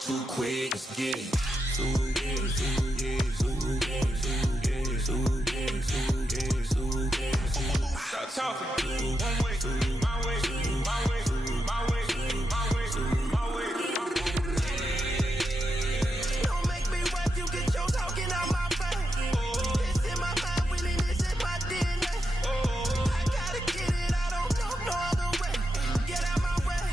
Too quick, let's get it. Stop talking. One way, my way, my way, my way, my way, my way. Don't make me wait, you get your talking out my face. It's in my mind, winning this in my DNA. I gotta get it, I don't know no other way. Get out my way.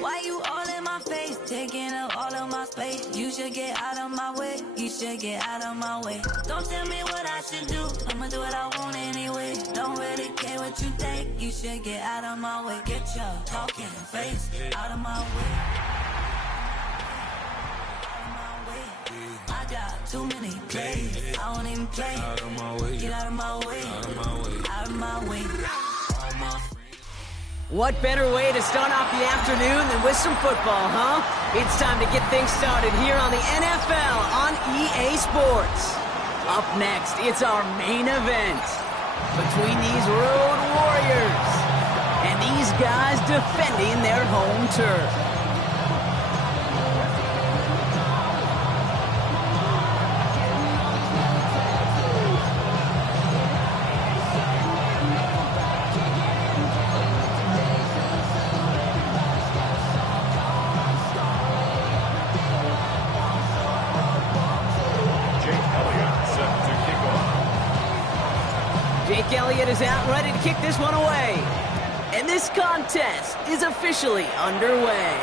Why you all in my face, taking up all of my space? You should get out of my way, you should get out of my way. Don't tell me what I should do, I'ma do what I want anyway. Don't really care what you think, you should get out of my way. Get your talking face out of my way. I got too many plays, I won't even play. Out of my way. Get out of my way, Out of my way. out of my way. All my What better way to start off the afternoon than with some football, huh? It's time to get things started here on the NFL on EA Sports. Up next, it's our main event between these road warriors and these guys defending their home turf. Jake Elliott is out ready to kick this one away. And this contest is officially underway.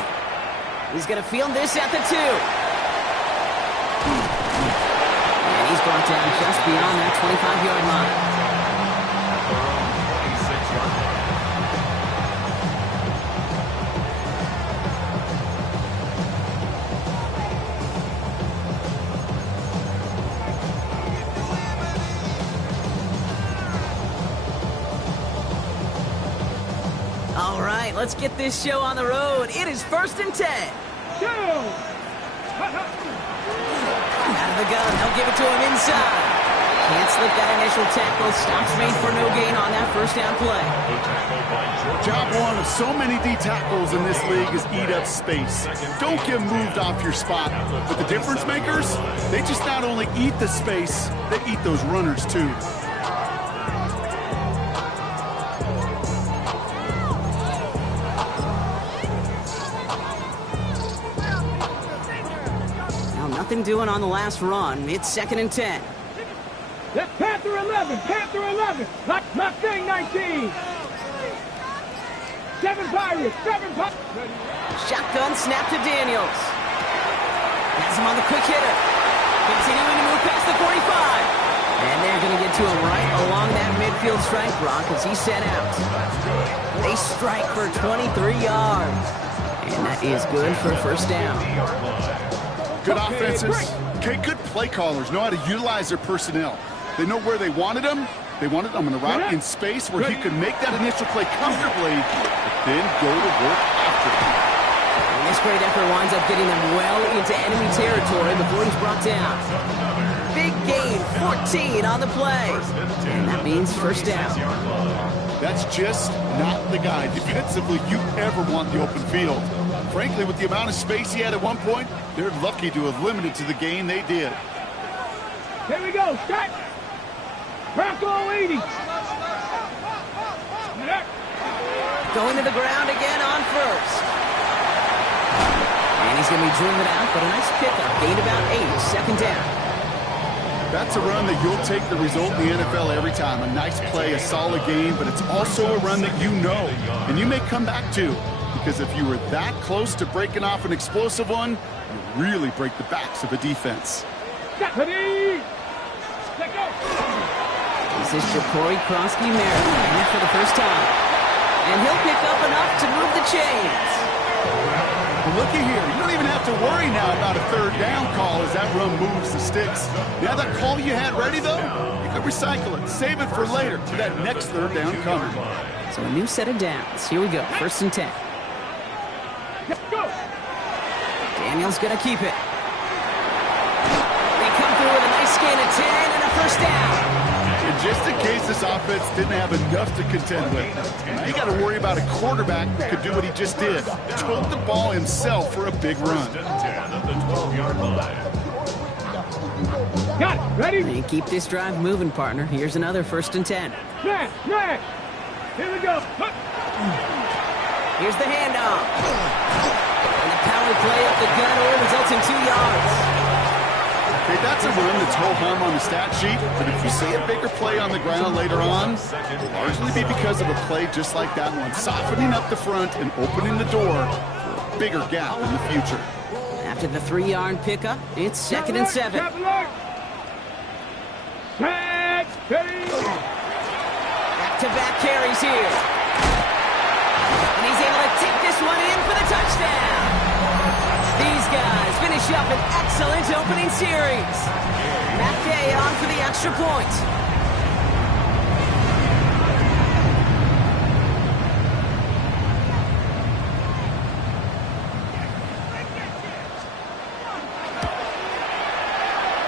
He's going to field this at the 2. And he's brought down just beyond that 25-yard line. All right, let's get this show on the road. It is 1st and 10. Out of the gun, they'll give it to him inside. Can't slip that initial tackle. Stops made for no gain on that first down play. Job one of so many D tackles in this league is eat up space. Don't get moved off your spot. But the difference makers, they just not only eat the space, they eat those runners too. Nothing doing on the last run. It's 2nd and 10. That's Panther 11, Panther 11, not thing 19. 7 Pirates, 7 Pirates. Shotgun snap to Daniels. Has him on the quick hitter. Continuing to move past the 45. And they're going to get to him right along that midfield strike, Brock, as he's set out. They strike for 23 yards. And that is good for a first down. Good offenses. Okay, good play callers know how to utilize their personnel. They know where they wanted them. They wanted them on a route in space where he could make that initial play comfortably, but then go to work after it. And this great effort winds up getting them well into enemy territory before he's brought down. Big gain, 14 on the play. And that means first down. That's just not the guy defensively you ever want the open field. Frankly, with the amount of space he had at one point, they're lucky to have limited to the gain they did. Here we go, start. Bronco 80. Going to the ground again on first. And he's going to be driven out, but a nice pickup. Gained about 8, second down. That's a run that you'll take the result in the NFL every time. A nice play, a solid game, but it's also a run that you know, and you may come back to. Because if you were that close to breaking off an explosive one, you really break the backs of a defense. This is Ja'Cory Krosky-Merritt for the first time. And he'll pick up enough to move the chains. Well, looky here. You don't even have to worry now about a third down call as that run moves the sticks. Now that call you had ready, though, you could recycle it. Save it for later for that next third down coming. So a new set of downs. Here we go. 1st and 10. Let's go. Daniel's going to keep it. They come through with a nice gain of 10 and a 1st down. And just in case this offense didn't have enough to contend with, you got to worry about a quarterback that could do what he just did. Tote the ball himself for a big run. 10 at the 12-yard line. Got it. Ready? And keep this drive moving, partner. Here's another 1st and 10. Smash. Smash. Here we go. Look. Here's the handoff. And the power play up the gun or results in 2 yards. Okay, that's a run that's ho-hum on the stat sheet, but if you see a bigger play on the ground later on, it'll largely be because of a play just like that one, softening up the front and opening the door for a bigger gap in the future. After the 3-yard pickup, it's 2nd and 7. Back-to-back carries here. And he's able to take this one in for the touchdown. These guys finish up an excellent opening series. MrEA on for the extra point.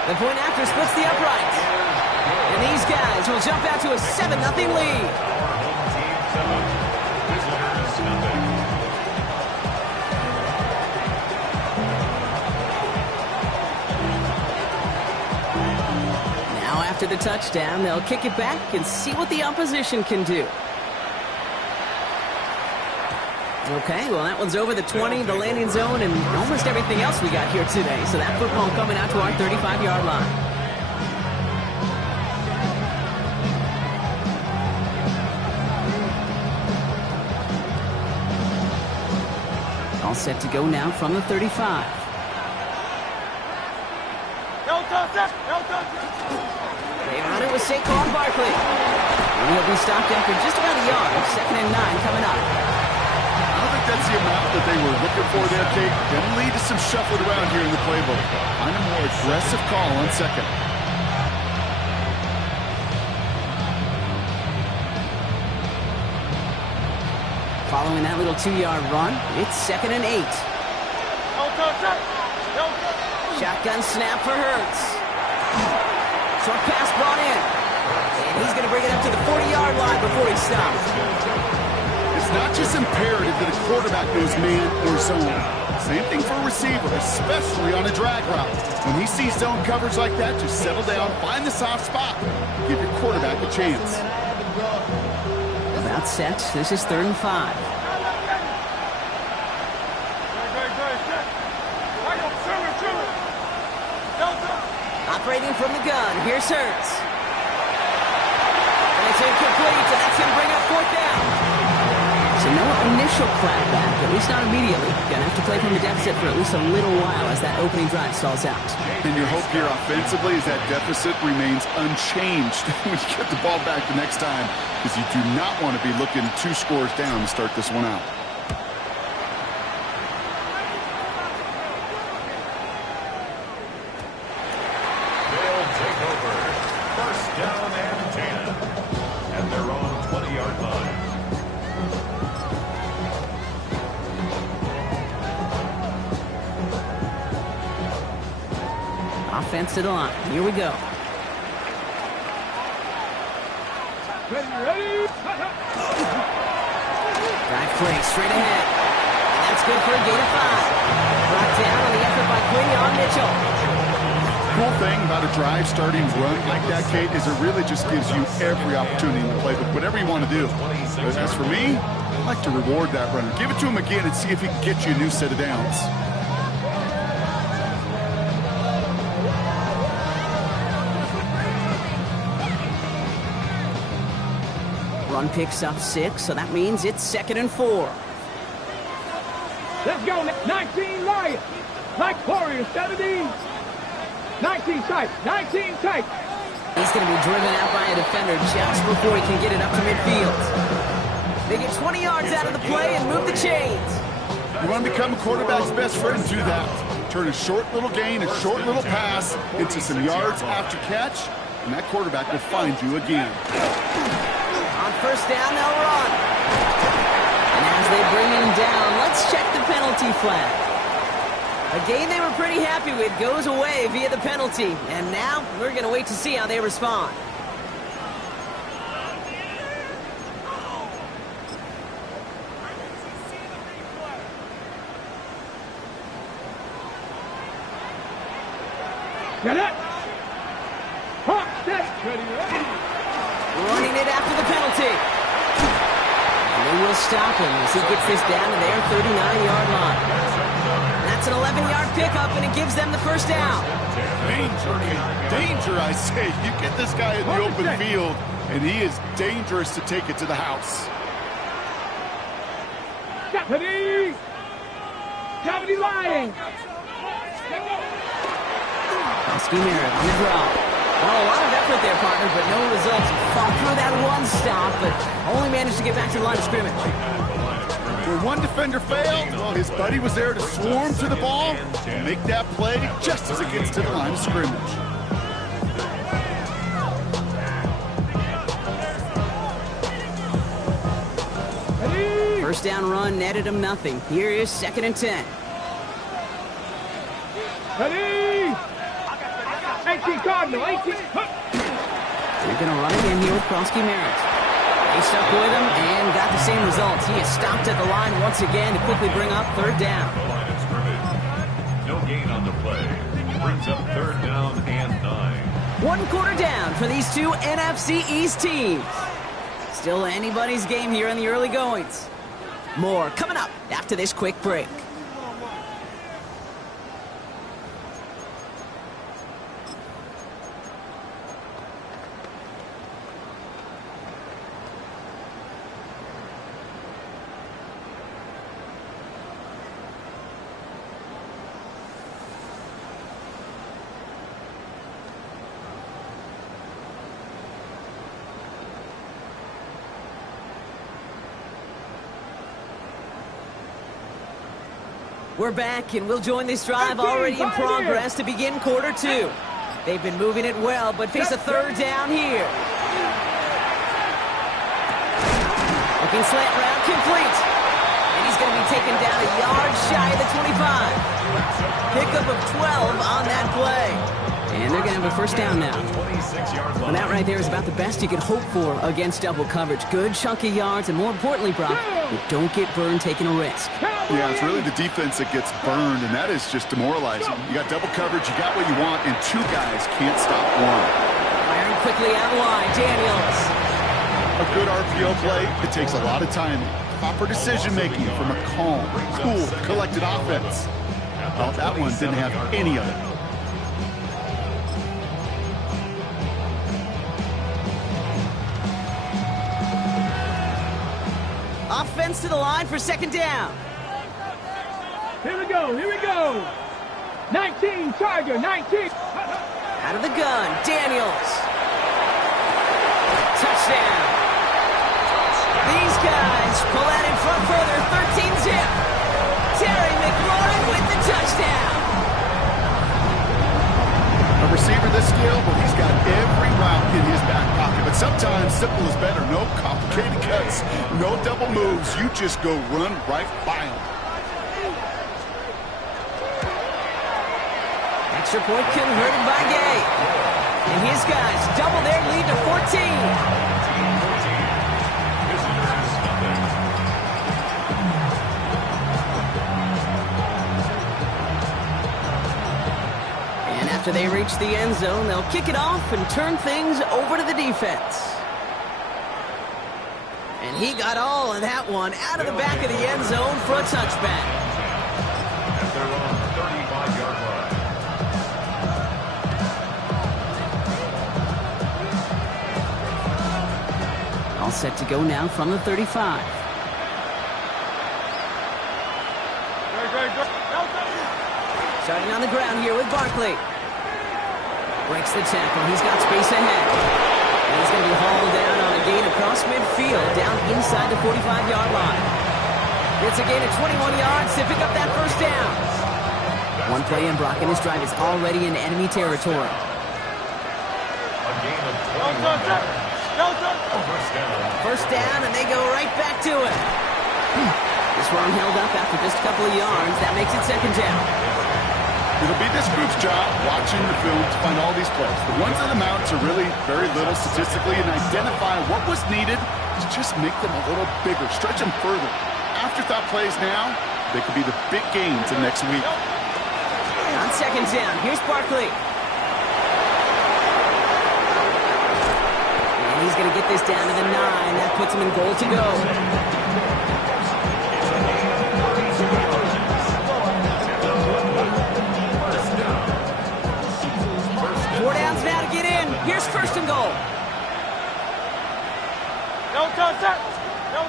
The point after splits the upright. And these guys will jump out to a 7-0 lead. Now after the touchdown, they'll kick it back and see what the opposition can do. Okay, well, that one's over the 20, the landing zone, and almost everything else we got here today. So that football coming out to our 35-yard line. All set to go now from the 35. They run it with Saquon Barkley. And he'll be stopped after just about a yard. 2nd and 9 coming up. I don't think that's the amount that they were looking for there, Kate. Going to lead to some shuffling around here in the playbook. Find a more aggressive call on 2nd. Following that little 2-yard run, it's 2nd and 8. Shotgun snap for Hurts. Short pass brought in. And he's going to bring it up to the 40-yard line before he stops. It's not just imperative that a quarterback knows man or zone. Same thing for a receiver, especially on a drag route. When he sees zone coverage like that, just settle down, find the soft spot, give your quarterback a chance. About set. This is 3rd and 5. Operating from the gun. Here's Hurts. And it's incomplete, and that's going to bring up 4th down. So no initial clapback, at least not immediately. Going to have to play from the deficit for at least a little while as that opening drive stalls out. And your hope here offensively is that deficit remains unchanged when you get the ball back the next time, because you do not want to be looking 2 scores down to start this one out. They'll take over. 1st down and 10. And they're on 20-yard line. Offensive line. Here we go. Ready? Drive play straight ahead. And that's good for a gain of 5. Brought down on the effort by Quinion Mitchell. Cool thing about a drive starting run like that, Kate, is it really just gives you every opportunity in the playbook, whatever you want to do. As for me, I like to reward that runner. Give it to him again and see if he can get you a new set of downs. Run picks up 6, so that means it's 2nd and 4. Let's go. 19 Lions. Like Warriors, 17. 19 tight. 19 tight. He's going to be driven out by a defender just before he can get it up to midfield. They get 20 yards out of the play and move the chains. You want to become a quarterback's best friend, do that. Turn a short little gain, a short little pass into some yards after catch, and that quarterback will find you again. On first down, they'll run. And as they bring him down, let's check the penalty flag. A game they were pretty happy with goes away via the penalty. And now we're going to wait to see how they respond. Get it! Hawk, set, ready, ready. Running it after the penalty. And they will stop him as he gets this down to their 39-yard line. That's an 11-yard pickup, and it gives them the first down. Danger, I say. You get this guy in the open field, and he is dangerous to take it to the house. Deputy! Deputy lying! Merritt on the draw. Well, a lot of effort there, partner, but no results. Fought through that one stop, but only managed to get back to the line of scrimmage. Where one defender failed, well, his buddy was there to swarm to the ball and make that play just as it gets to the line of scrimmage. First down run netted him nothing. Here is 2nd and 10. Ready! 18 Cardinal, 18. They're going to run again here with Merritt. They stuck with him and got the same results. He is stopped at the line once again to quickly bring up 3rd down. No gain on the play. Brings up 3rd down and 9. 1 quarter down for these two NFC East teams. Still anybody's game here in the early goings. More coming up after this quick break. We're back, and we'll join this drive already in progress to begin quarter 2. They've been moving it well, but face a 3rd down here. Looking slant route, complete. And he's going to be taken down a yard shy of the 25. Pickup of 12 on that play. And they're going to have a first down now. Well, that right there is about the best you could hope for against double coverage. Good chunky yards, and more importantly, Brock, you don't get burned taking a risk. Yeah, it's really the defense that gets burned, and that is just demoralizing. You got double coverage, you got what you want, and 2 guys can't stop one. Firing quickly out wide, Daniels. A good RPO play, it takes a lot of timing. Proper decision-making from a calm, cool, collected offense. Well, that one didn't have any of it. Offense to the line for 2nd down. Here we go, here we go. 19, Charger, 19. Out of the gun, Daniels. Touchdown. These guys pull out in front further, 13-zip. Terry McLaurin with the touchdown. A receiver this skilled, well, he's got every route in his back pocket. But sometimes simple is better. No complicated cuts, no double moves. You just go run right by him. Extra point converted by Gay. And his guys double their lead to 14. And after they reach the end zone, they'll kick it off and turn things over to the defense. And he got all of that one out of the back of the end zone for a touchback. At their own 35-yard line. All set to go now from the 35. Starting on the ground here with Barkley. Breaks the tackle. He's got space ahead. And he's going to be hauled down on a gain across midfield, down inside the 45-yard line. It's a gain of 21 yards to pick up that first down. One play in, Brock, and his drive is already in enemy territory. A gain of 21 yards. First down, and they go right back to it. This run held up after just a couple of yards. That makes it second down. It'll be this group's job watching the film to find all these plays. The ones on the mounts are really very little statistically, and identify what was needed to just make them a little bigger, stretch them further. Afterthought plays now, they could be the big gains in next week. On second down, here's Barkley. And he's going to get this down to the 9. That puts him in goal to go. Four downs now to get in. Here's first and goal. No contact. No.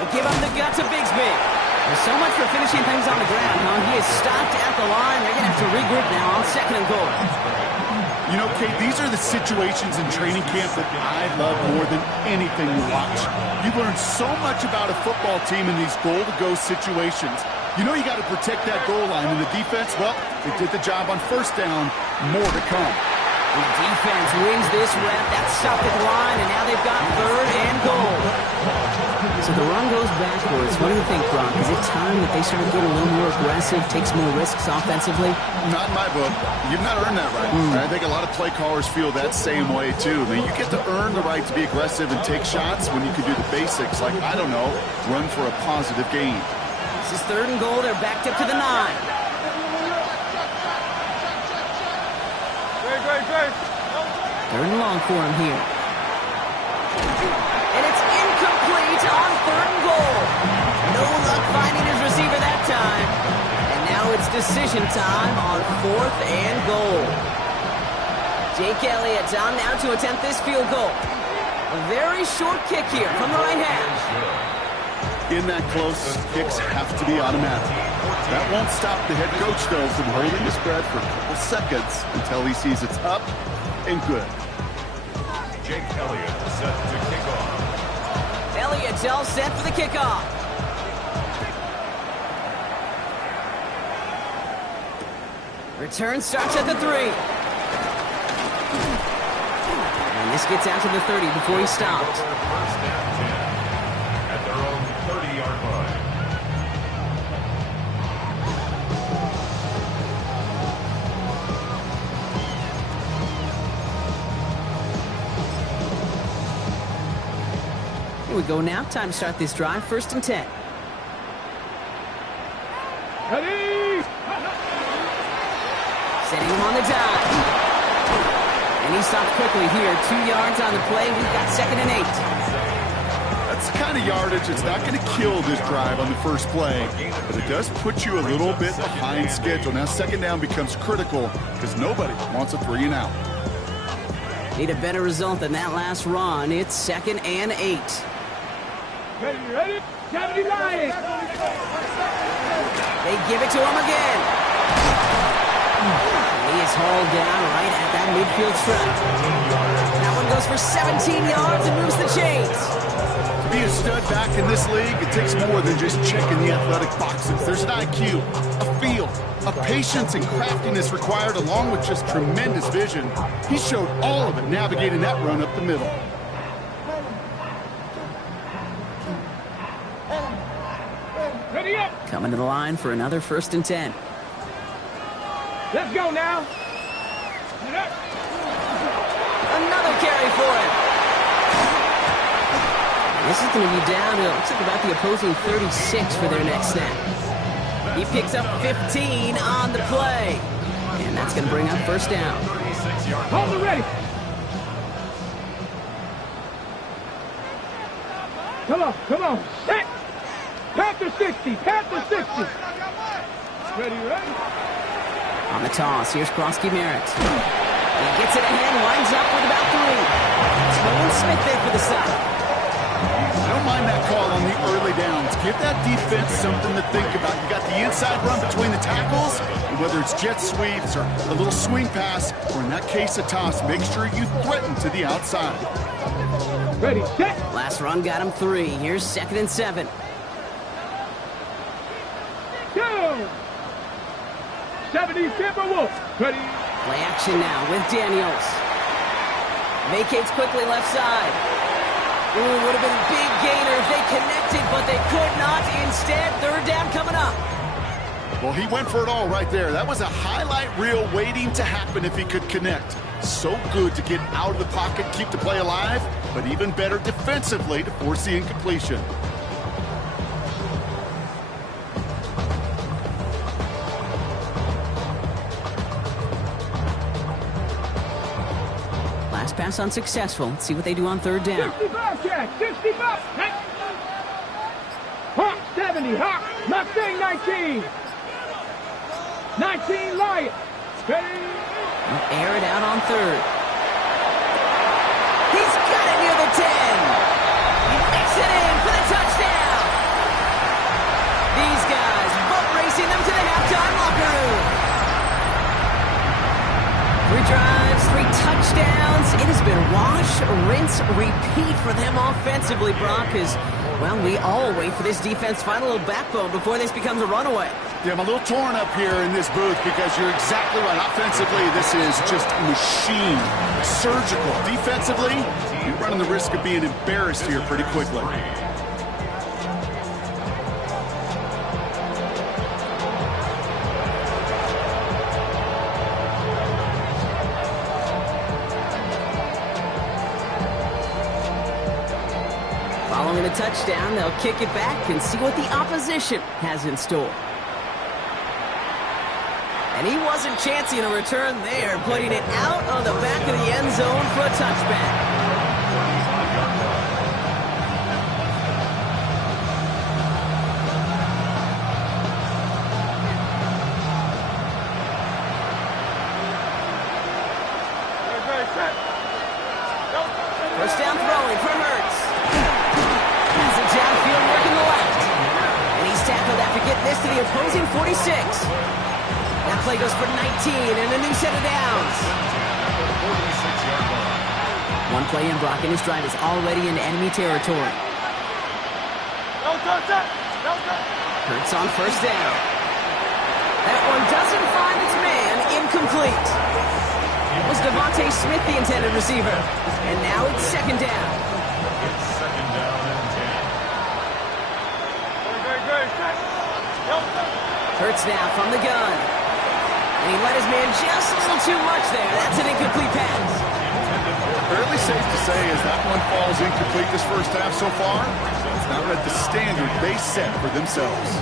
They give up the guts of Bigsby. There's so much for finishing things on the ground, huh? He is stopped at the line. They're going to have to regroup now on second and goal. You know, Kate, these are the situations in training camp that I love more than anything to watch. You learn so much about a football team in these goal-to-go situations. You know you got to protect that goal line, and the defense, well, they did the job on first down. More to come. And the defense wins this rep. That's stopped at the line, and now they've got third and goal. So the run goes backwards. What do you think, Brock? Is it time that they start getting a little more aggressive, take some more risks offensively? Not in my book. You've not earned that right. I think a lot of play callers feel that same way, too. I mean, you get to earn the right to be aggressive and take shots when you can do the basics, like, I don't know, run for a positive gain. This is third and goal. They're backed up to the 9. Third and long for him here. And it's incomplete on third and goal. No luck finding his receiver that time. And now it's decision time on fourth and goal. Jake Elliott on now to attempt this field goal. A very short kick here from the right hash. In that close, kicks have to be automatic. That won't stop the head coach, though, from holding his breath for a couple seconds until he sees it's up and good. Jake Elliott set to kick off. Elliott's all set for the kickoff. Return starts at the 3. And this gets out to the 30 before he stopped. First down 10 at their own 30-yard line. Here we go now. Time to start this drive. First and 10. Ready? Setting him on the dime. And he stopped quickly here. 2 yards on the play. We've got second and 8. That's the kind of yardage that's not going to kill this drive on the first play, but it does put you a little bit behind schedule. Now second down becomes critical because nobody wants a 3 and out. Need a better result than that last run. It's second and 8. Ready? 79. They give it to him again. He is hauled down right at that midfield stripe. That one goes for 17 yards and moves the chains. To be a stud back in this league, it takes more than just checking the athletic boxes. There's an IQ, a feel, a patience and craftiness required along with just tremendous vision. He showed all of it navigating that run up the middle. Ready up. Coming to the line for another first and 10. Let's go now. Another carry for him. This is going to be down to, looks like about the opposing 36 for their next snap. He picks up 15 on the play. And that's going to bring up first down. Hold it ready. Come on. Set. Panther 60. Panther 60. Ready. On the toss, here's Krosky Merritt. He gets it ahead, winds up with about 3. Tone Smith in for the stop. I don't mind that call on the early downs. Give that defense something to think about. You got the inside run between the tackles, and whether it's jet sweeps or a little swing pass, or in that case a toss, make sure you threaten to the outside. Ready, set. Last run got him 3. Here's second and 7. zone. 70 Timberwolves. Ready. Play action now with Daniels. Vacates quickly left side. Ooh, would have been a big gainer if they connected, but they could not. Instead, third down coming up. Well, he went for it all right there. That was a highlight reel waiting to happen if he could connect. So good to get out of the pocket, keep the play alive, but even better defensively to force the incompletion. Last pass unsuccessful. Let's see what they do on third down. 65, Jack. 65. 70. Hawk. Mustang 19. 19 Lions. Ready. Air it out on third. He's got it near the 10. He makes it in for the touchdown. These guys boat racing them to the halftime locker room. 3 drives, 3 touchdowns. It has been wash, rinse, repeat for them offensively, Brock, as, well, we all wait for this defense to find a little backbone before this becomes a runaway. Yeah, I'm a little torn up here in this booth because you're exactly right. Offensively, this is just a machine. Surgical. Defensively, you're running the risk of being embarrassed here pretty quickly. Following the touchdown, they'll kick it back and see what the opposition has in store. And he wasn't chancing a return there, putting it out on the back of the end zone for a touchback. First down throwing for Hurts. Has it downfield working the left. And he's tackled after getting this to the opposing 46. That play goes for 19 and a new set of downs. One play in, Brock, and his drive is already in enemy territory. Hurts on first down. That one doesn't find its man. Incomplete. It was Devontae Smith, the intended receiver. And now it's second down. It's second down and 10. Hurts now from the gun. And he let his man just a little too much there. That's an incomplete pass. Fairly safe to say as that one falls incomplete this first half so far, it's not at the standard they set for themselves.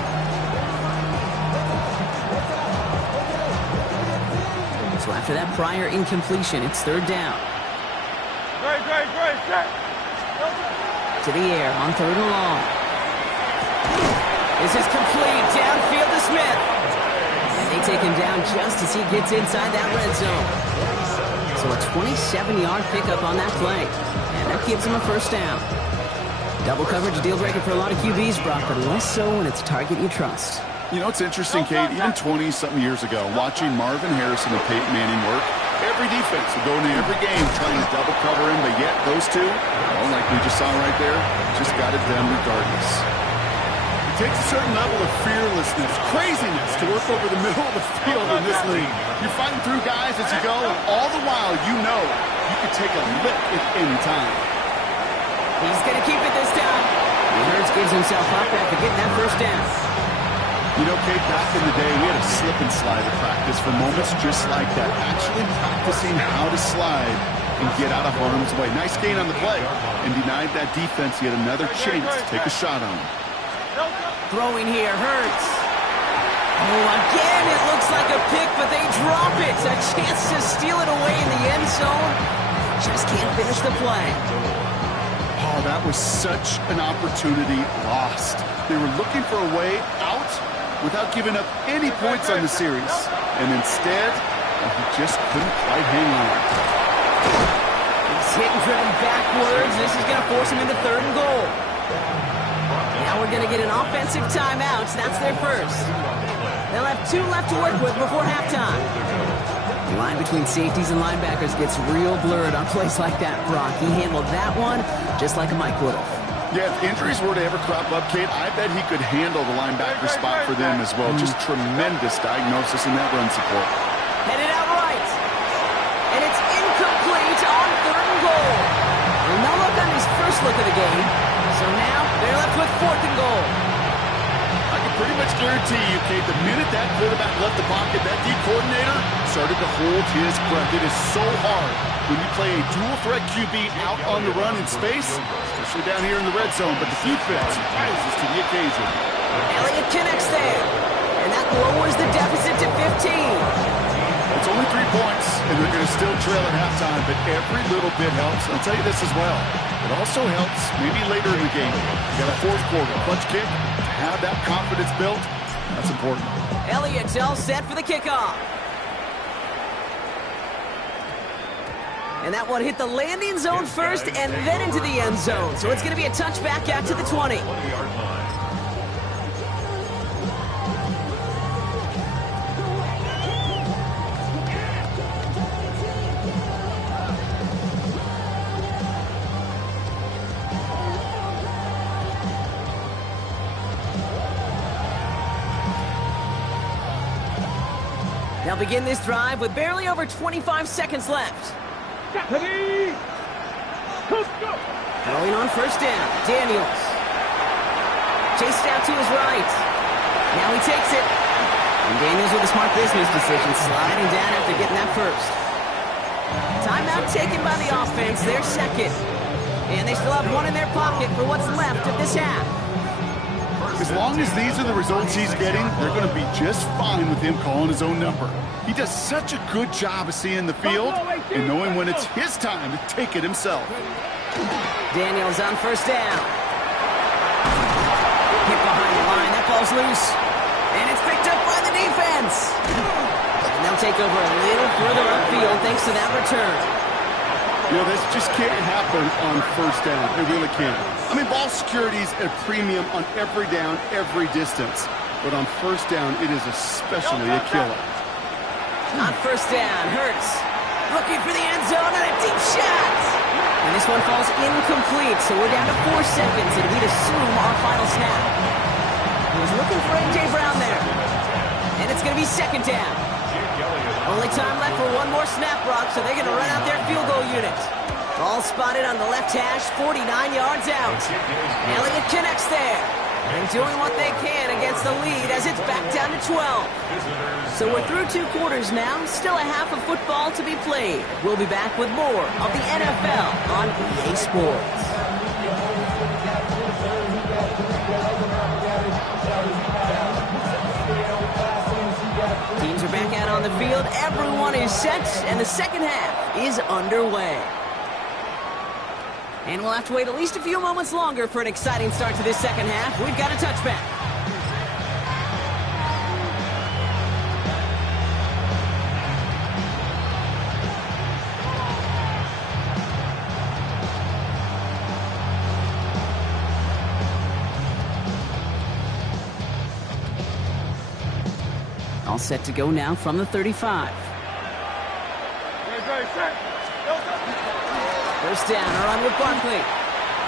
So after that prior incompletion, it's third down. To the air on third and long. This is complete. Downfield to Smith. And they take him down just as he gets inside that red zone. So a 27-yard pickup on that play. And that gives him a first down. Double coverage, deal breaker for a lot of QBs, Brock, but less so when it's a target you trust. You know, it's interesting, Kate, even 20-something years ago, watching Marvin Harrison and Peyton Manning work, every defense would go into every game trying to double cover him, but yet those two, well, like we just saw right there, just got it done regardless. It takes a certain level of fearlessness, craziness to work over the middle of the field in this league. You're fighting through guys as you go, and all the while you know you could take a lick at any time. He's going to keep it this time. And Hurts gives himself up after getting that first down. You know, Kate, back in the day, we had a slip and slide at practice for moments just like that. Actually practicing how to slide and get out of harm's way. Nice gain on the play and denied that defense yet another chance to take a shot on him. Throwing here, Hurts. Oh, again, it looks like a pick, but they drop it. A chance to steal it away in the end zone. Just can't finish the play. Oh, that was such an opportunity lost. They were looking for a way out without giving up any points on the series. And instead, he just couldn't quite hang on. He's hit and driven backwards. This is going to force him into third and goal. Now we're going to get an offensive timeout. That's their first. They'll have 2 left to work with before halftime. The line between safeties and linebackers gets real blurred on plays like that, Brock. He handled that one just like a Mike would have. Yeah, if injuries were to ever crop up, Kate, I bet he could handle the linebacker spot for them as well. Just tremendous diagnosis in that run support. Headed out right. And it's incomplete on 3rd and goal. And no look on his first look of the game. So now they're left with 4th and goal. I can pretty much guarantee you, Kate, the minute that quarterback left the pocket, that D coordinator started to hold his breath. It is so hard when you play a dual-threat QB out on the run in space, especially down here in the red zone, but the defense rises to the occasion. Elliott connects there, and that lowers the deficit to 15. It's only 3 points, and they're going to still trail at halftime, but every little bit helps. I'll tell you this as well. It also helps maybe later in the game. You got a 4th quarter clutch kick. To have that confidence built, that's important. Elliott's all set for the kickoff. And that one hit the landing zone first and then into the end zone. So it's going to be a touchback out to the 20. 20-yard line. They'll begin this drive with barely over 25 seconds left. Stephanie! Go! Throwing on 1st down, Daniels. Chased out to his right. Now he takes it. And Daniels with a smart business decision, sliding down after getting that first. Timeout taken by the offense, their 2nd. And they still have 1 in their pocket for what's left of this half. As long as these are the results he's getting, they're going to be just fine with him calling his own number. He does such a good job of seeing the field and knowing when it's his time to take it himself. Daniels on 1st down. Hit behind the line, that ball's loose. And it's picked up by the defense. And they'll take over a little further upfield thanks to that return. You know, this just can't happen on 1st down. It really can't. I mean, ball security's a premium on every down, every distance. But on 1st down, it is especially a killer. On 1st down, Hurts looking for the end zone and a deep shot. And this one falls incomplete, so we're down to 4 seconds, and we'd assume our final snap. He was looking for A.J. Brown there. And it's going to be 2nd down. Only time left for 1 more snap, Brock, so they're going to run out their field goal unit. Ball spotted on the left hash, 49 yards out. Elliott connects there. And doing what they can against the lead as it's back down to 12. So we're through 2 quarters now, still a half of football to be played. We'll be back with more of the NFL on EA Sports. Teams are back out on the field. Everyone is set, and the 2nd half is underway. And we'll have to wait at least a few moments longer for an exciting start to this 2nd half. We've got a touchback. All set to go now from the 35. 1st down, a run with Barkley.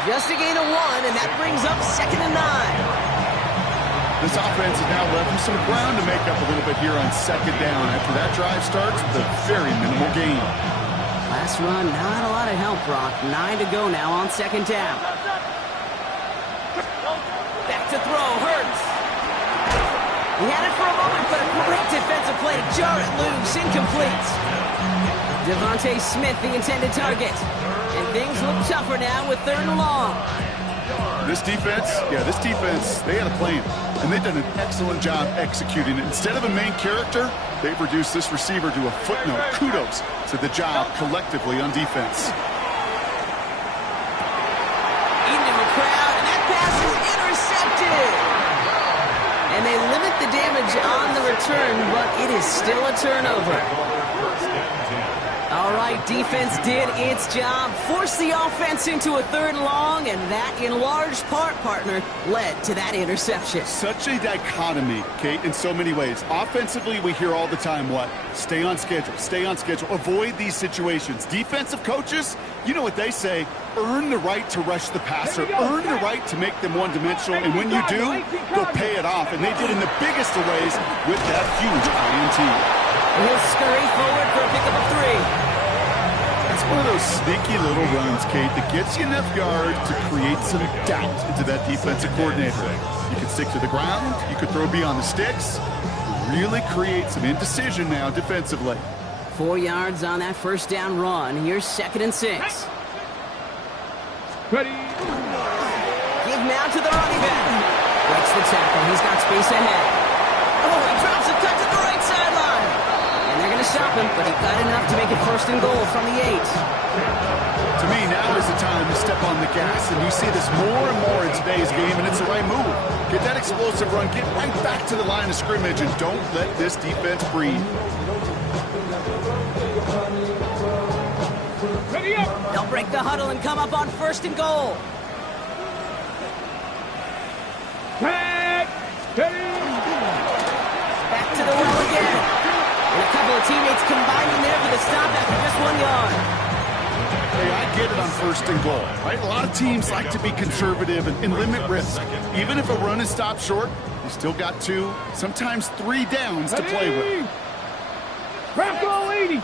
Just a gain of 1, and that brings up 2nd and 9. This offense has now left him some ground to make up a little bit here on 2nd down. After that drive starts with a very minimal gain. Last run, not a lot of help, Brock. 9 to go now on 2nd down. Back to throw, Hurts. He had it for a moment, but a great defensive play to jar it loose, incomplete. Devontae Smith, the intended target. And things look tougher now with 3rd and long. This defense, they had a plan. And they've done an excellent job executing it. Instead of a main character, they've reduced this receiver to a footnote. Kudos to the job collectively on defense. Into a crowd, and that pass is intercepted. And they limit the damage on the return, but it is still a turnover. All right, defense did its job, forced the offense into a 3rd and long, and that, in large part, partner, led to that interception. Such a dichotomy, Kate, in so many ways. Offensively, we hear all the time what? Stay on schedule, avoid these situations. Defensive coaches, you know what they say, earn the right to rush the passer, earn the right to make them one-dimensional, and when you do, go pay it off. And they did in the biggest of ways with that huge INT. He'll scurry forward for a pickup of 3. It's one of those sneaky little runs, Kate, that gets you enough yards to create some doubt into that defensive coordinator. You can stick to the ground, you could throw beyond the sticks, really create some indecision now defensively. 4 yards on that 1st down run. Here's 2nd and 6. Ready. Give now to the running back. Breaks the tackle. He's got space ahead. Oh, he drops a touch at the right sideline. And they're going to stop him, but he got enough to make it 1st and goal from the 8. To me, now is the time to step on the gas, and you see this more and more in today's game, and it's the right move. Get that explosive run, get right back to the line of scrimmage, and don't let this defense breathe. Ready up. They'll break the huddle and come up on 1st and goal. Tag. Ready. Back to the well again. And a couple of teammates combining there for the stop after just 1 yard. Hey, I get it on 1st and goal, right? A lot of teams like to be conservative and limit risk. Even if a run is stopped short, you still got 2, sometimes 3 downs to play with. Grab goal 80.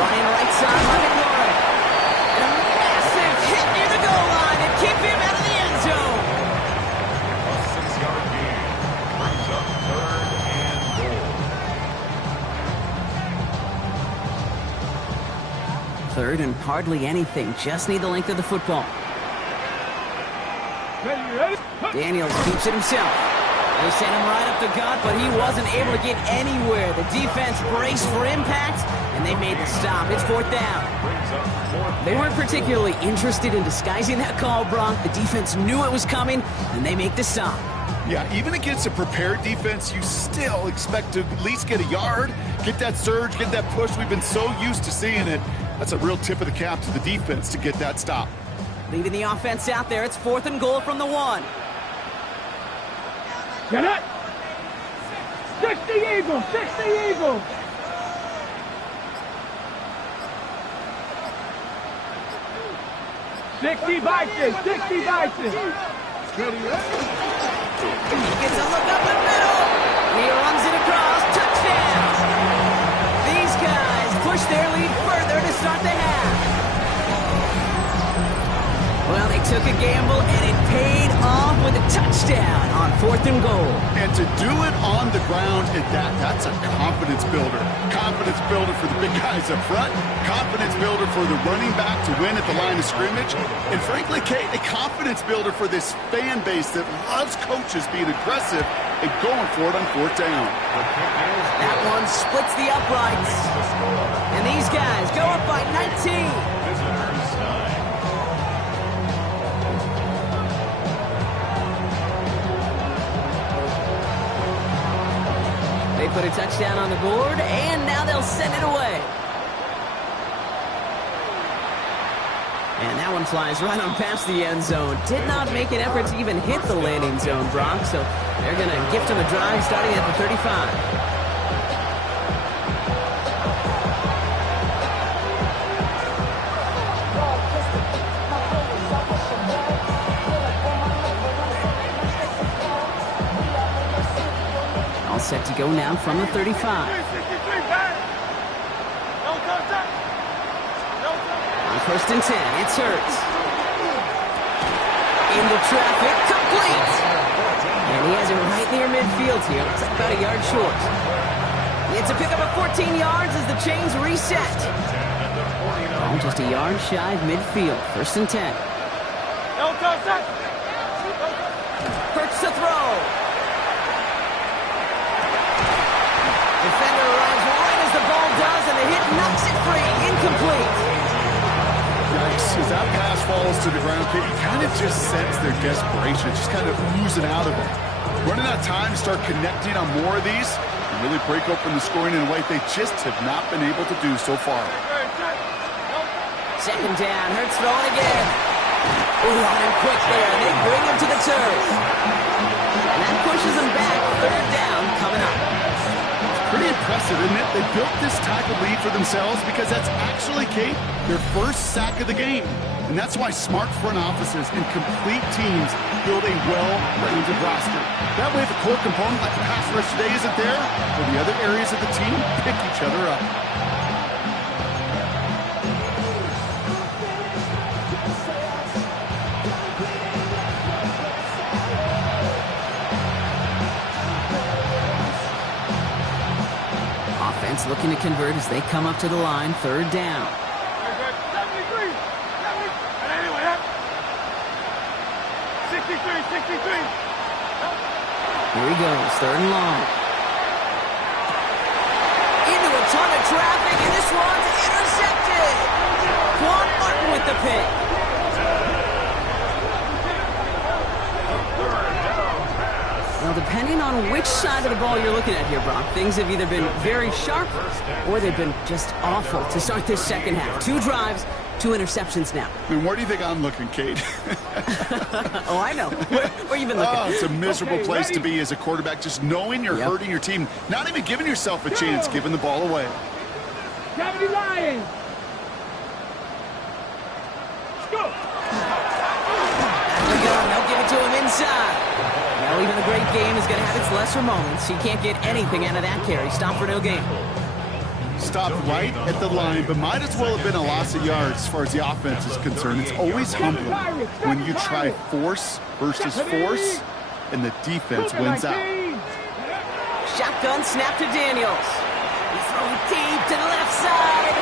Running right side, running wide. And a massive hit near the goal line and keep him out of the end zone. A 6-yard gain brings up 3rd and goal. 3rd and hardly anything. Just need the length of the football. Ready. Daniels keeps it himself. They sent him right up the gut, but he wasn't able to get anywhere. The defense braced for impact, and they made the stop. It's 4th down. They weren't particularly interested in disguising that call, Brock. The defense knew it was coming, and they make the stop. Yeah, even against a prepared defense, you still expect to at least get a yard, get that surge, get that push. We've been so used to seeing it. That's a real tip of the cap to the defense to get that stop. Leaving the offense out there, it's 4th and goal from the 1. Get it. 60 Eagles. 60 Eagles. $60 Vikings. $60 Vikings. He gets a look up the middle. He runs it across. Touchdown. These guys push their lead further to start the half. Well, they took a gamble, and it paid off with a touchdown on 4th and goal. And to do it on the ground at that's a confidence builder. Confidence builder for the big guys up front. Confidence builder for the running back to win at the line of scrimmage. And frankly, Kate, a confidence builder for this fan base that loves coaches being aggressive and going for it on 4th down. That one splits the uprights. And these guys go up by 19. They put a touchdown on the board, and now they'll send it away. And that one flies right on past the end zone. Did not make an effort to even hit the landing zone, Brock, so they're going to gift him a drive starting at the 35. Set to go now from the 35. On 1st and 10, it's Hurts. Into traffic, complete. And he has it right near midfield here. It's about a yard short. It's a pickup of 14 yards as the chains reset. Oh, just a yard shy of midfield. 1st and 10. Hurts to throw. Defender runs right as the ball does, and the hit knocks it free. Incomplete. Yikes. As that pass falls to the ground, you kind of just sense their desperation, just kind of oozing out of them. Running out of time to start connecting on more of these, really break open the scoring in a way they just have not been able to do so far. Second down, Hurts throwing again. Ooh, on him quick there. They bring him to the turf. And that pushes them back. Third down coming up. Pretty impressive, isn't it? They built this type of lead for themselves because that's actually, Kate, their first sack of the game. And that's why smart front offices and complete teams build a well-rounded roster. That way, if a core component like the pass rush today isn't there, well, the other areas of the team pick each other up. Offense looking to convert as they come up to the line. Third down. 63. Here he goes, third and long. Into a ton of traffic, and this one's intercepted. Quan Martin with the pick. Well, depending on which side of the ball you're looking at here, Brock, things have either been very sharp or they've been just awful to start this second half. 2 drives, 2 interceptions now. I mean, where do you think I'm looking, Kate? Oh, I know. Where you been looking? Oh, it's a miserable place to be as a quarterback, just knowing you're hurting your team, not even giving yourself a chance, giving the ball away. 70 Lions. Go. They'll give it to him inside. Well, even a great game is going to have its lesser moments. He can't get anything out of that carry. Stop for no gain. Stopped right at the line, but might as well have been a loss of yards as far as the offense is concerned. It's always humbling when you try force versus force, and the defense wins out. Shotgun snap to Daniels. He's throwing deep to the left side.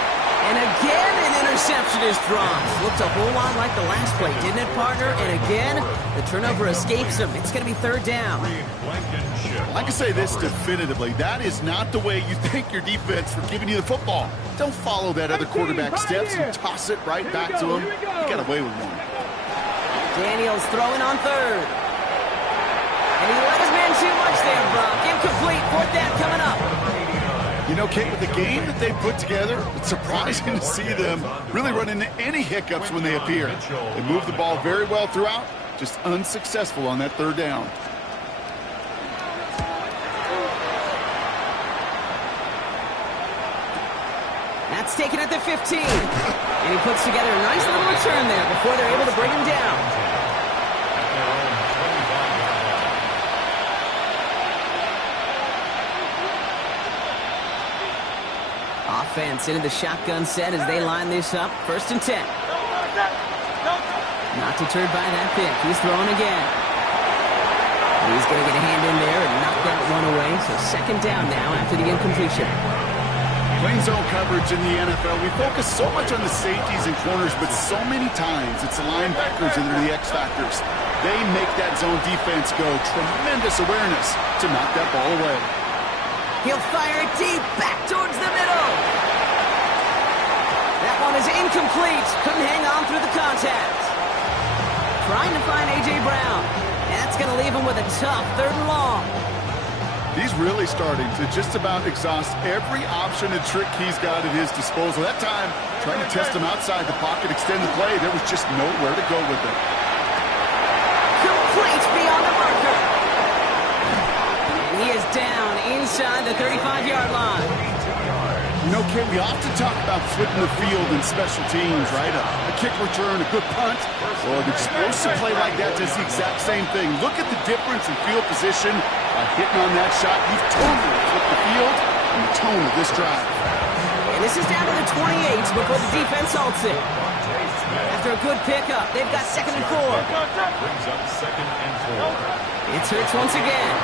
And again, an interception is dropped. Looked a whole lot like the last play, didn't it, partner? And again, the turnover escapes him. It's going to be third down. I can say this definitively. That is not the way you thank your defense for giving you the football. Don't follow that other quarterback steps and toss it right back to him. You got away with one. Daniels throwing on third. And he let his man too much there, Brock. Incomplete. Fourth down coming up. You know, Kate, with the game that they put together, it's surprising to see them really run into any hiccups when they appear. They move the ball very well throughout, just unsuccessful on that third down. That's taken at the 15. And he puts together a nice little return there before they're able to bring him down. Offense into the shotgun set as they line this up. First and 10. Not deterred by that pick. He's throwing again. He's going to get a hand in there and knock that one away. So second down now after the incompletion. Playing zone coverage in the NFL, we focus so much on the safeties and corners, but so many times it's the linebackers that are the X factors. They make that zone defense go. Tremendous awareness to knock that ball away. He'll fire it deep back towards the middle. That one is incomplete. Couldn't hang on through the contact. Trying to find A.J. Brown. That's going to leave him with a tough third and long. He's really starting to just about exhaust every option and trick he's got at his disposal. That time, trying to test him outside the pocket, extend the play, there was just nowhere to go with it. Complete beyond the marker. And he is down inside the 35-yard line. You know, Kate, we often talk about flipping the field in special teams, right? A kick return, a good punt, or an explosive play like that does the exact same thing. Look at the difference in field position. By hitting on that shot, you've totally flipped the field and the tone of this drive. And this is down to the 28 before the defense halts it. After a good pickup, they've got second and 4. Brings up second and 4. It's Hurts once again.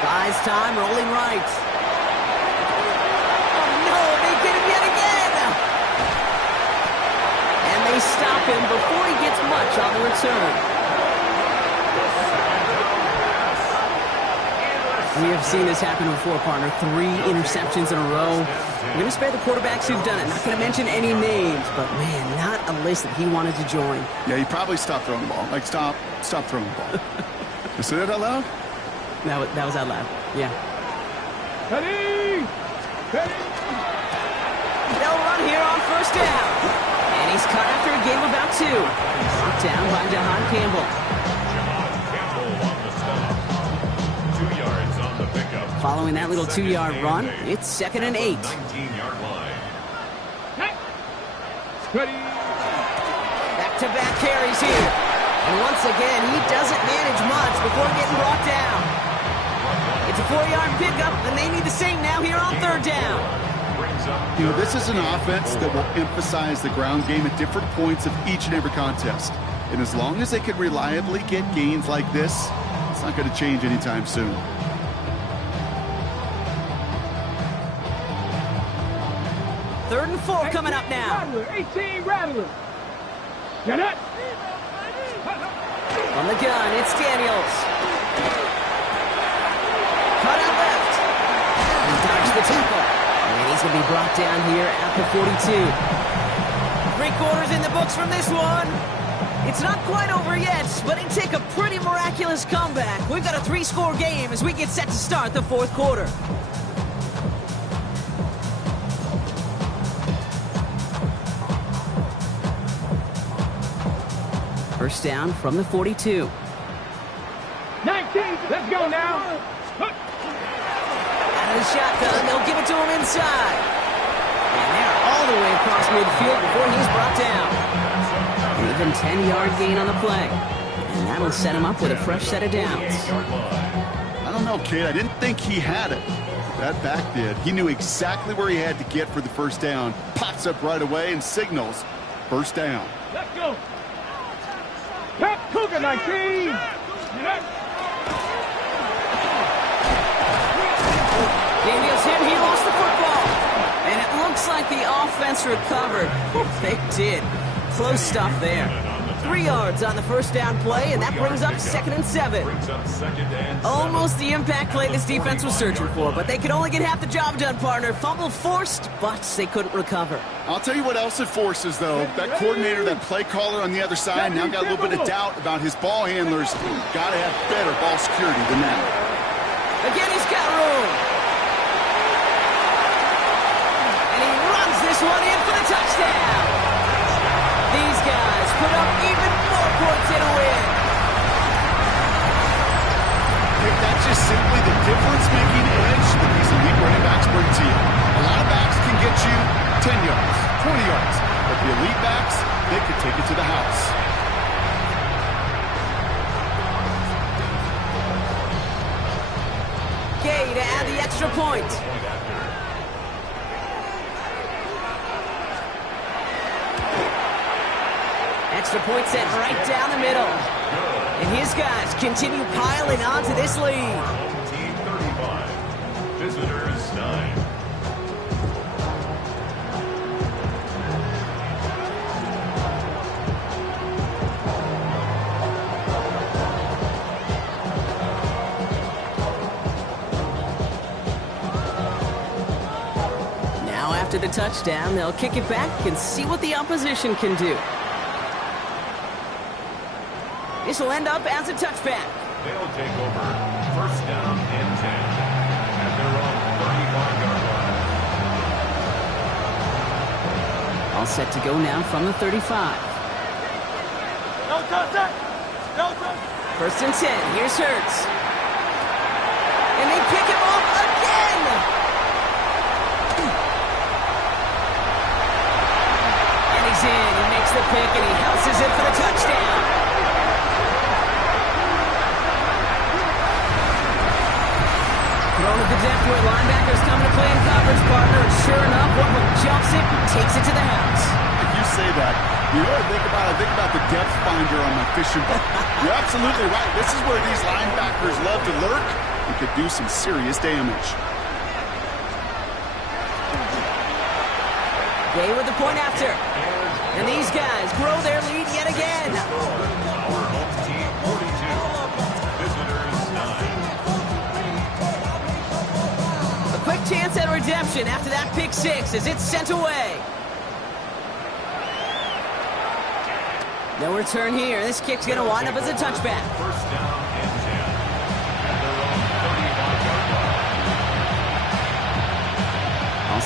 Buys time, rolling right. Oh no, they get him yet again. And they stop him before he gets much on the return. We have seen this happen before, partner. 3 interceptions in a row. We're going to spare the quarterbacks who've done it. Not going to mention any names, but man, not a list that he wanted to join. Yeah, he probably stopped throwing the ball. Like, stop throwing the ball. You say that out loud? That was out loud, yeah. Ready. Ready. They'll run here on first down. And he's cut after a gain of about 2. Brought down by Jahan Campbell. Jahan Campbell on the stop. 2 yards on the pickup. Following that little 2-yard run, it's 2nd and 8. 19-yard line. Ready. Back-to-back carries here. And once again, he doesn't manage much before getting brought down. It's a 4-yard pickup, and they need the same now here on 3rd down. You know, this is an offense that will emphasize the ground game at different points of each and every contest. And as long as they can reliably get gains like this, it's not going to change anytime soon. Third and 4 coming up now. Rattler, 18 Rattler. Get it. On the gun, it's Daniels. Cut out left. He dodged the tackle. And he's going to be brought down here at the 42. 3/4 in the books from this one. It's not quite over yet, but it'd take a pretty miraculous comeback. We've got a 3-score game as we get set to start the 4th quarter. First down from the 42. 19. Let's go now. Out of the shotgun, they'll give it to him inside. And they're all the way across midfield before he's brought down. An even 10-yard gain on the play. And that'll set him up with a fresh set of downs. I don't know, kid. I didn't think he had it. That back did. He knew exactly where he had to get for the first down. Pops up right away and signals first down. Let's go. Pep Cougar 19. Daniels hit, he lost the football. And it looks like the offense recovered. They did. Close stuff there. 3 yards on the first down play, and that brings up 2nd and 7. Almost the impact play this defense was searching for, but they could only get half the job done, partner. Fumble forced, but they couldn't recover. I'll tell you what else it forces, though. That coordinator, that play caller on the other side, now got a little bit of doubt about his ball handlers. Got to have better ball security than that. Again, he's got room. And he runs this one in for the touchdown. These guys put up even more points in a win. That's just simply the difference-making edge that these elite running backs bring to you. A lot of backs can get you 10 yards, 20 yards, but the elite backs, they could take it to the house. Gay to add the extra point. Extra point set right down the middle. And his guys continue piling on to this lead. Team 35. Visitors 9. Now after the touchdown, they'll kick it back and see what the opposition can do. This will end up as a touchback. They'll take over first down and 10 at their own 35-yard line. All set to go now from the 35. First and 10. Here's Hurts. And they pick him off again. And he's in. He makes the pick and he houses it for the touchdown. Thrown to the depth where linebackers come to play in coverage, partner. And sure enough, one jumps it and takes it to the house. If you say that, you know what I think about? I think about the depth finder on my fishing boat. You're absolutely right. This is where these linebackers love to lurk and could do some serious damage. Gay with the point after. And these guys grow their lead yet again. Our home team 42. Visitors 9. A quick chance at redemption after that pick six as it's sent away. No return here. This kick's going to wind up as a touchback. First down and 10 at their own 35-yard line.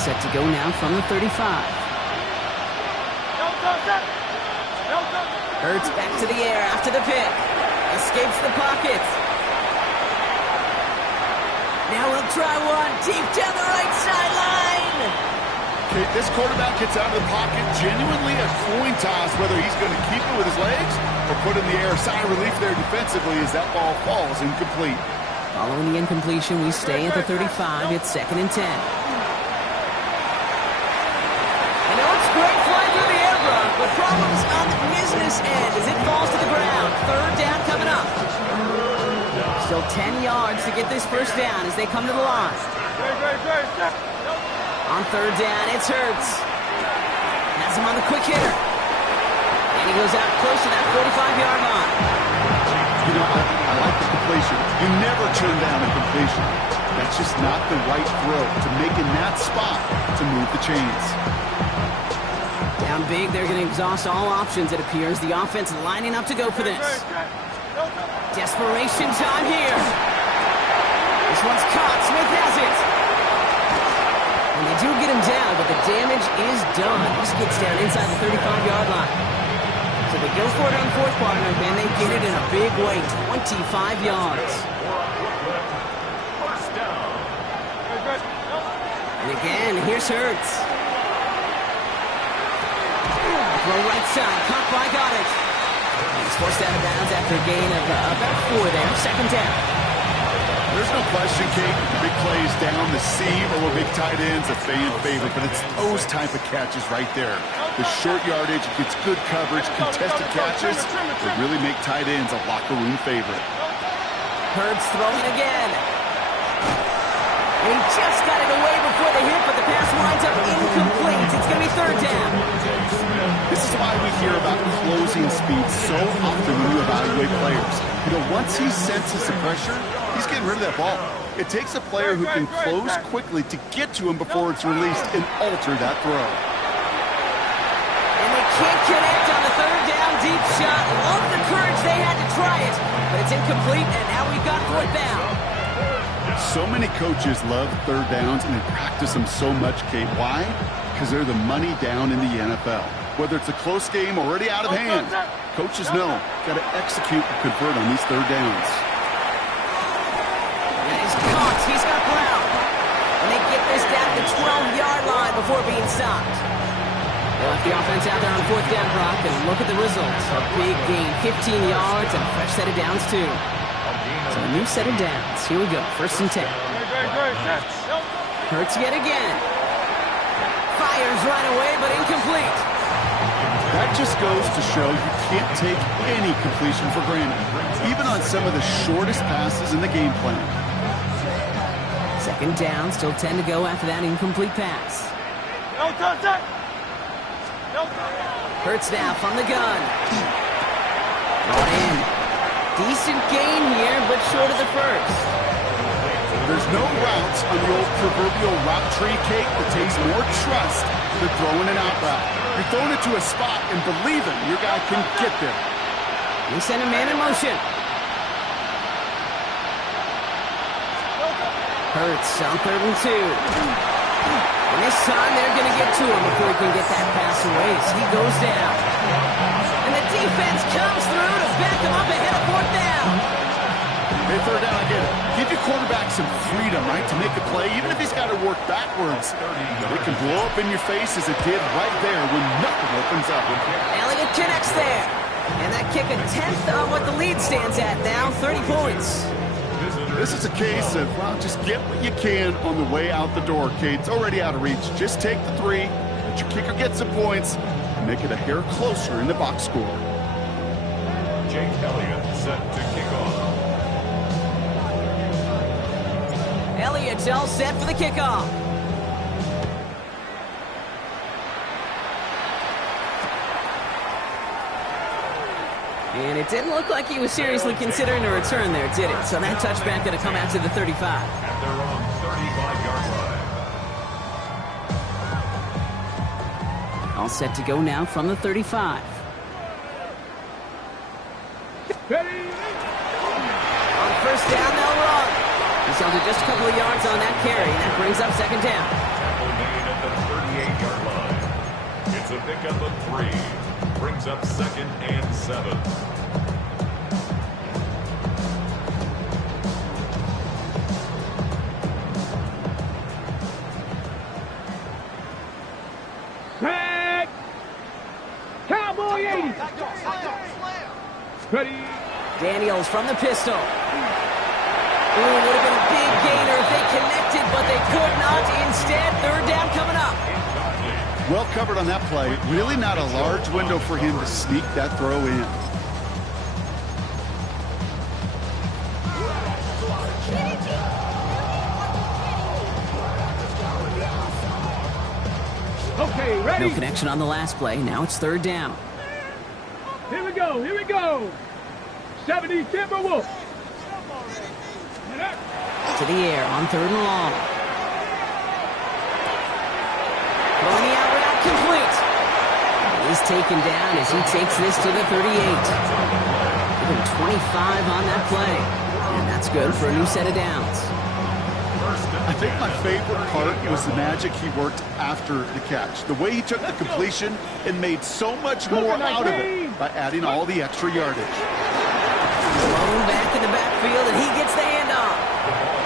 set to go now from the 35. Hurts back to the air after the pick. Escapes the pocket. Now he'll try one deep down the right sideline. Okay, this quarterback gets out of the pocket, genuinely a coin toss whether he's going to keep it with his legs or put it in the air. Sigh of relief there defensively as that ball falls incomplete. Following the incompletion, we stay at the 35. It's 2nd and 10. I know it's great flying through the air, Brock, but problems on the business end as it falls to the ground. 3rd down coming up. Still 10 yards to get this first down as they come to the line. On 3rd down, it's Hurts. Has him on the quick hitter. And he goes out close to that 45-yard line. You know, I like the completion. You never turn down a completion. That's just not the right throw to make in that spot to move the chains. Down big, they're going to exhaust all options, it appears. The offense lining up to go for this. Desperation time here. This one's caught. Smith has it. And they do get him down, but the damage is done. This gets down inside the 35-yard line. So they go for it on 4th quarter, and they get it in a big way, 25 yards. And again, here's Hurts. Throw right side, caught by Goddard. He's forced out of bounds after a gain of about 4 there, 2nd down. There's no question, Kate, big plays down the seam or big tight ends, a fan favorite, but it's those type of catches right there. The short yardage, gets good coverage, contested catches, that really make tight ends a locker room favorite. Hurts throwing again. And he just got it away before the hit, but the pass winds up incomplete. It's going to be 3rd down. This is why we hear about closing speed so often when you evaluate players. You know, once he senses the pressure, he's getting rid of that ball. It takes a player who can close quickly to get to him before it's released and alter that throw. And they can't connect on the 3rd down deep shot. Love the courage they had to try it, but it's incomplete, and now we've got 4th down. So many coaches love 3rd downs, and they practice them so much, Kate. Why? Because they're the money down in the NFL. Whether it's a close game already out of hand, coaches know, got to execute and convert on these 3rd downs. And he's caught. He's got Brown. And they get this down to the 12-yard line before being stopped. They left the offense out there on 4th down, Brock, and look at the results. A big gain, 15 yards, and a fresh set of downs, too. So a new set of downs. Here we go, 1st and 10. Hurts yet again. Fires right away, but incomplete. That just goes to show you can't take any completion for granted, even on some of the shortest passes in the game plan. 2nd down, still 10 to go after that incomplete pass. Hurts now from the gun. Brought in. Decent gain here, but short of the 1st. There's no routes on the old proverbial route tree, Kate, that takes more trust than throwing an out route. You're throwing it to a spot and believing your guy can get there. They send a man in motion. Hurts on 3rd and 2. And this time they're going to get to him before he can get that pass away. So he goes down. And the defense comes through to back him up ahead of 4th down. Hey, 3rd down, I get it. Give your quarterback some freedom, right, to make a play, even if he's got to work backwards. It can blow up in your face as it did right there when nothing opens up. Elliott connects there. And that kick a 10th of what the lead stands at now, 30 points. This is a case of, well, just get what you can on the way out the door, Kate. It's already out of reach. Just take the 3, let your kicker get some points, and make it a hair closer in the box score. Jake Elliott set to kick off. Elliott's all set for the kickoff. And it didn't look like he was seriously considering a return there, did it? So that touchback going to come out to the 35. And they're on 35-yard line. All set to go now from the 35. Ready? On 1st down, they'll run. He's held it just a couple of yards on that carry, and that brings up 2nd down. Tackle made at to pick up a 3. Brings up 2nd and 7. Set. Cowboy 80. Ready. Daniels from the pistol. Ooh, would have been a big gainer if they connected, but they could not. Instead, 3rd down coming up. Well covered on that play. Really not a large window for him to sneak that throw in. Okay, ready? No connection on the last play. Now it's 3rd down. Here we go. Here we go. 70 Timberwolves. To the air on 3rd and long. Throwing the out route complete. He's taken down as he takes this to the 38. Give him 25 on that play. And that's good for a new set of downs. I think my favorite part was the magic he worked after the catch. The way he took the completion and made so much more out of it by adding all the extra yardage. Thrown back in the backfield, and he gets the handoff.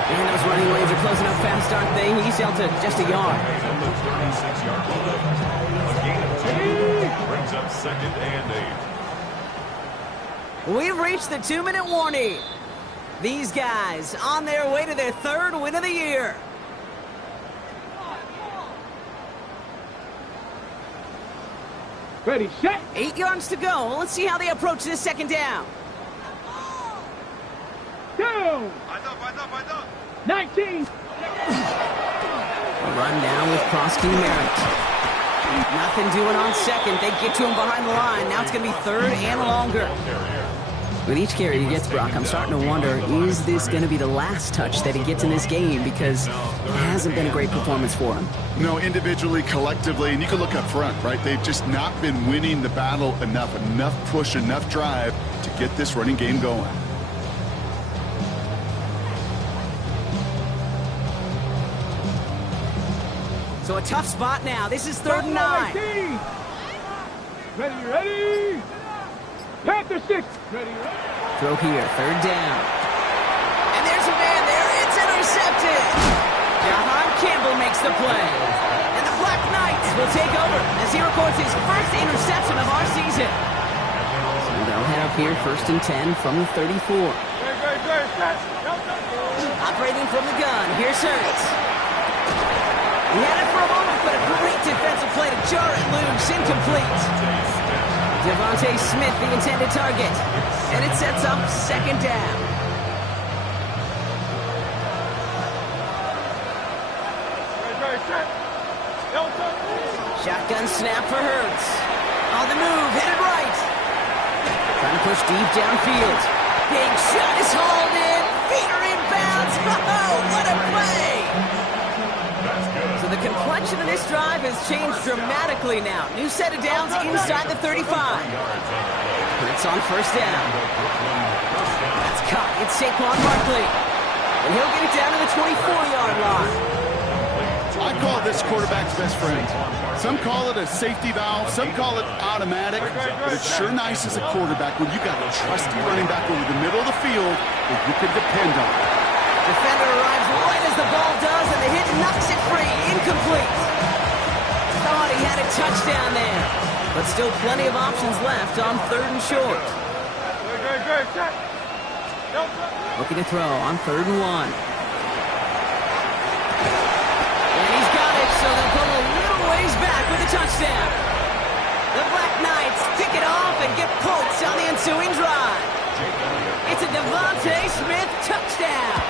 And those running lanes are closing up fast, aren't they? He's held to just a yard. On the 36-yard line. A gain of 2. Brings up 2nd and 8. We've reached the 2-minute warning. These guys on their way to their 3rd win of the year. Ready, set. 8 yards to go. Let's see how they approach this 2nd down. Down. 19. A run down with Prosky Merritt. Nothing doing on 2nd. They get to him behind the line. Now it's going to be 3rd and longer. With each carry he gets, Brock, I'm starting to wonder, is this going to be the last touch that he gets in this game? Because it hasn't been a great performance for him. No, individually, collectively, and you can look up front, right? They've just not been winning the battle enough push, enough drive to get this running game going. So a tough spot now. This is 3rd and 9. Ready. Panther 6. Ready. Throw here, 3rd down. And there's a man there. It's intercepted. Jahan Campbell makes the play. And the Black Knights will take over as he records his first interception of our season. So they'll head up here 1st and 10 from the 34. Operating from the gun, here's Hurts. He had it for a moment, but a great defensive play to jar it loose, incomplete. Devontae Smith, the intended target. And it sets up 2nd down. Shotgun snap for Hurts. On the move, headed right. Trying to push deep downfield. Big shot is hauled in. Feet are inbounds. Oh, what a play! So the complexion of this drive has changed dramatically now. New set of downs inside the 35. Hurts on 1st down. That's caught. It's Saquon Barkley. And he'll get it down to the 24-yard line. I call this quarterback's best friend. Some call it a safety valve, some call it automatic, but it's sure nice as a quarterback when you got a trusty running back over the middle of the field that you can depend on. Defender arrives right as the ball does, and the hit knocks it free. Incomplete. Thought he had a touchdown there, but still plenty of options left on 3rd and short. Looking to throw on 3rd and 1. And he's got it, so they'll pull a little ways back with a touchdown. The Black Knights pick it off and get points on the ensuing drive. It's a Devontae Smith touchdown.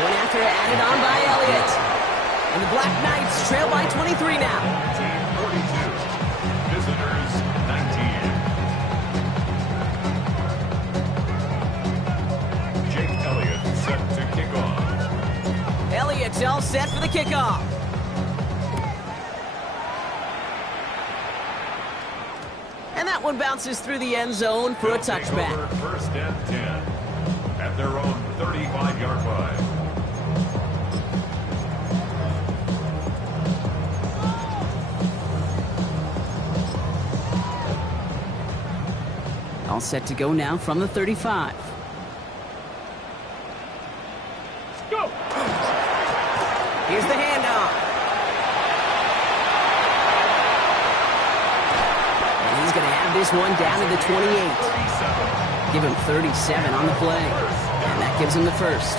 Going after it, added on by Elliott. And the Black Knights trail by 23 now. 42. Visitors 19. Jake Elliott set to kick off. Elliott's all set for the kickoff. And that one bounces through the end zone for a touchback. 1st and 10 at their own 35-yard line. All set to go now from the 35. Go! Here's the handoff. And he's going to have this one down to the 28. Give him 37 on the play. And that gives him the first.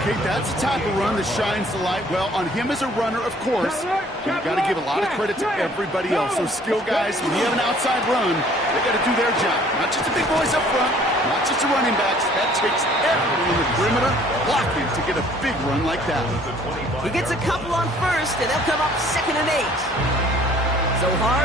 Okay, that's the type of run that shines the light well on him as a runner, of course. But you've got to give a lot of credit to everybody else. Those skill guys, when you have an outside run, they got to do their job. Not just the big boys up front, not just the running backs. That takes everybody in the perimeter blocking to get a big run like that. He gets a couple on first, and they'll come up 2nd and 8. So hard.